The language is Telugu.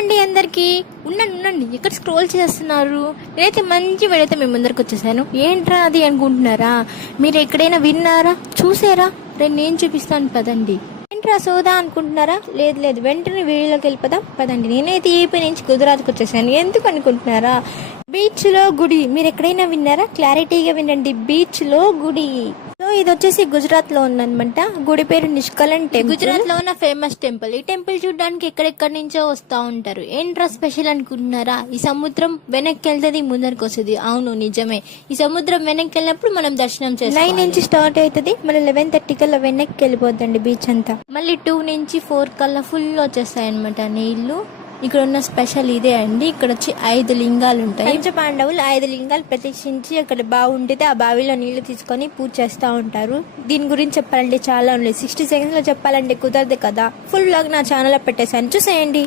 అండి అందరికి. ఉండండి ఎక్కడ స్క్రోల్ చేస్తున్నారు? నేనైతే మంచి వీడైతే మీ ముందరికి వచ్చేసాను. ఏంట్రా అది అనుకుంటున్నారా? మీరు ఎక్కడైనా విన్నారా, చూసారా? రేపు నేను చూపిస్తాను పదండి. ఏంట్రా సోదా అనుకుంటున్నారా? లేదు వెంటనే వీడియోలోకి వెళ్ళిపోదాం పదండి. నేనైతే ఏపీ నుంచి గుజరాత్కి వచ్చేసాను. ఎందుకు అనుకుంటున్నారా? బీచ్ లో గుడి. మీరు ఎక్కడైనా విన్నారా? క్లారిటీగా వినండి. బీచ్ లో గుడి. సో ఇది వచ్చేసి గుజరాత్ లో ఉందన్నమాట. గుడి పేరు నిష్కలన్ టెంపుల్. గుజరాత్ లో ఉన్న ఫేమస్ టెంపుల్. ఈ టెంపుల్ చూడడానికి ఎక్కడెక్కడి నుంచో వస్తా ఉంటారు. ఏంట్రా స్పెషల్ అనుకుంటున్నారా? ఈ సముద్రం వెనక్కి వెళ్తుంది, ముందరికి వస్తుంది. అవును నిజమే. ఈ సముద్రం వెనక్కి వెళ్ళినప్పుడు మనం దర్శనం చేస్తాం. 9 నుంచి స్టార్ట్ అవుతుంది, మళ్ళీ 11:30 కల్లా వెనక్కి వెళ్ళిపోద్దండి బీచ్ అంతా. మళ్ళీ 2 నుంచి 4 కల్లా ఫుల్ వచ్చేస్తాయి అనమాట నీళ్లు. ఇక్కడ ఉన్న స్పెషల్ ఇదే అండి. ఇక్కడ వచ్చి 5 లింగాలు ఉంటాయి. పంచపాండవులు 5 లింగాలు ప్రతిష్ఠించి అక్కడ బావి ఉంటుంది. ఆ బావిలో నీళ్లు తీసుకొని పూజ చేస్తూ ఉంటారు. దీని గురించి చెప్పాలంటే చాలా ఉంది. 60 సెకండ్స్ లో చెప్పాలంటే కుదరదు కదా. ఫుల్ లాగ్ నా ఛానల్ లో పెట్టేశాను, చూసేయండి.